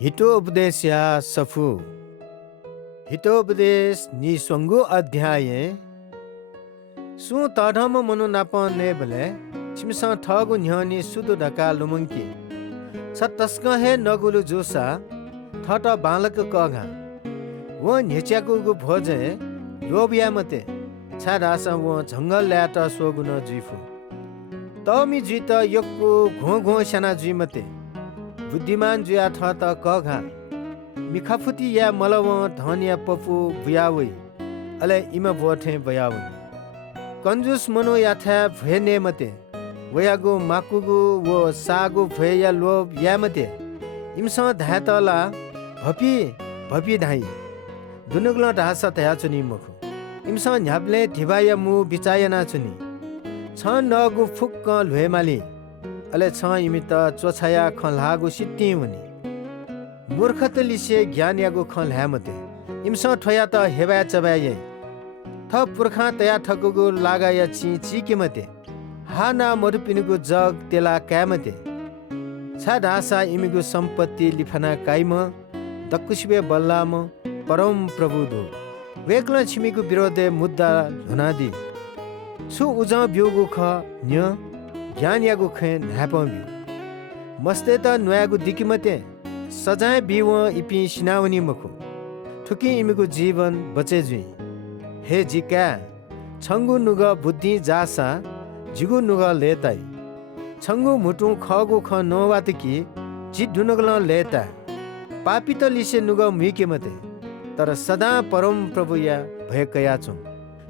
हितोपदेश सफु हितोपदेश निसंगो अध्याय सु तधम मनु नापने भले छिमसा ठगु न्हनी सुदु ढका लुमंकी छ तस्क हे नगुलु जोसा थट बालक कगा वो न्हेच्याकु गु भोजे लोबिया मते छादासा वो जंगल ल्याट सोगुन जुइफु तमी जुइत यक्कु घो घो सना जुइ मते बुद्धिमान जुया थ त कघा मिखाफुती या मलव धनिया पफु बुयावै अले इमा बोथे बयावै कंजूस मनो याथा भयने मते वयागु माकुगु वो सागु भया लोभ या मते इमस धातला भपी धाइ दुनुगल ढासा तया चुनी मखु इमस न्याप्ले धिबाया मु बिचायना चुनी छ नगु फुक्क लोहेमाली अले छ इमित चोछाया खलागु सित्ति हुने मूर्ख त लिसे ज्ञान यागु खल मते इमस ठया त हेबा चबाय थ पुर्खा तया ठगुगु लागाया ची के मते हा ना मरुपिनुगु जग तेला कामते छा ढासा इमिगु सम्पत्ति लिफना काइम दक्कुसिबे बल्लाम परम प्रभु दो वेक्ल छिमिगु विरोधे मुद्दा हुनादि छु उजा ब्योगु ख न्य ज्ञान यागु खे न्यापम्बि मस्ते त न्यागु दिकिमते सजाय बिव इपि सिनावनी मखु ठुकी इमिगु जीवन बचे जुइ हे जिका छंगु नुग बुद्धि जासा जिगु नुग लेताई छंगु मुटु खगु ख नोवातकी जि ढुनगल लेता पापी त लिसे नुग मिके मते तर सदा परम प्रभु या भयकया छु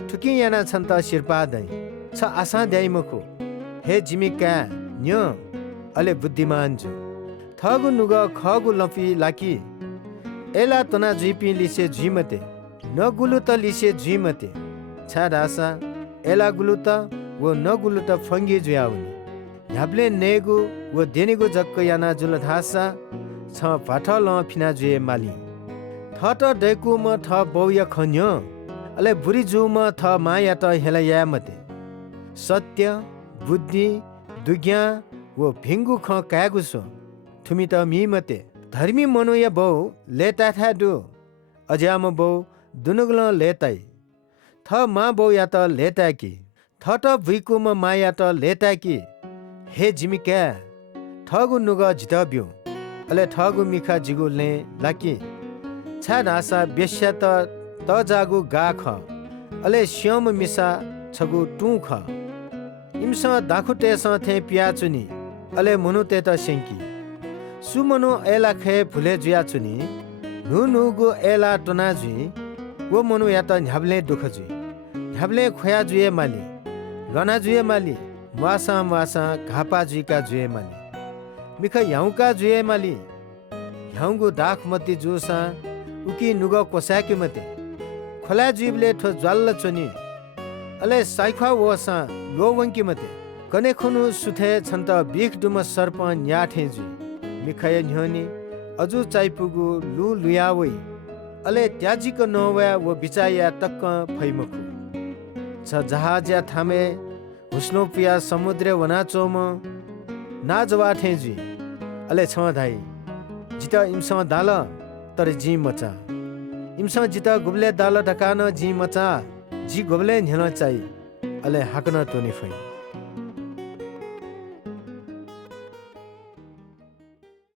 ठुकी याना छन्त शिरपा दै छ आशा द्याइ मखु हे जिमिका न्य अले बुद्धिमान छु थगु नुग खगु लफी लाकी एला तना जुइपि लिसे जुइमते नगुलु त लिसे जुइमते छा ढासा एला गुलु त वो नगुलु त फंगी जुयाउनी ह्याब्ले नेगु वो देनेगु जक्क याना जुल धासा छ भाठल फिना जुए माली थट डेकु म थ बौया खन्य अले बुरी जुम थ माया त हेलाया मते सत्य बुद्धि दुज्ञा वो भिंगु ख कागु सो थुमी त मी मते धर्मी मनोया बौ लेता था दु अज्याम बौ दुनुगल लेताई थ मा बौ या त लेता की थट भुइकु म माया त लेता की हे जिमिका ठगु नुग जितब्यो अले ठगु मिखा जिगु ले लाकी छा नासा बेस्या त जागु गा ख अले श्यम मिसा छगु टु ख इमस दाखुटे थे पिया चुनी अले मुनुते त सेंकी सुमनो एला खे फुले जुया चुनी नुगु एला टोना जुई वो मनु या त न्याब्ले दुख जुई न्याब्ले खोया जुए माली गना जुए माली वासा घापा जुइका जुए माली मिख याउका जुए माली याउगु दाख मती जुसा उकी नुग कोसाके मते खोला जुइबले ठो ज्वाल चुनी अले साइखा वसा लोवंकी मते कने खुनु सुथे छन्त बिख डुम सर्प न्याठे जुई मिखय न्ह्यनी अजु चाइपुगु लु लुयावै अले त्याजिक नवया वो बिचाया तक्क फैमखु छ जहाज्या थामे हुस्नो पिया समुद्र वनाचोम ना जवाठे जुई अले छ धाई जिता इमस दाल तर जी मचा इमस जिता गुबले दाल ढकान जी मचा जी गोबले न्हेन चाइ अले हाकन तोनी फै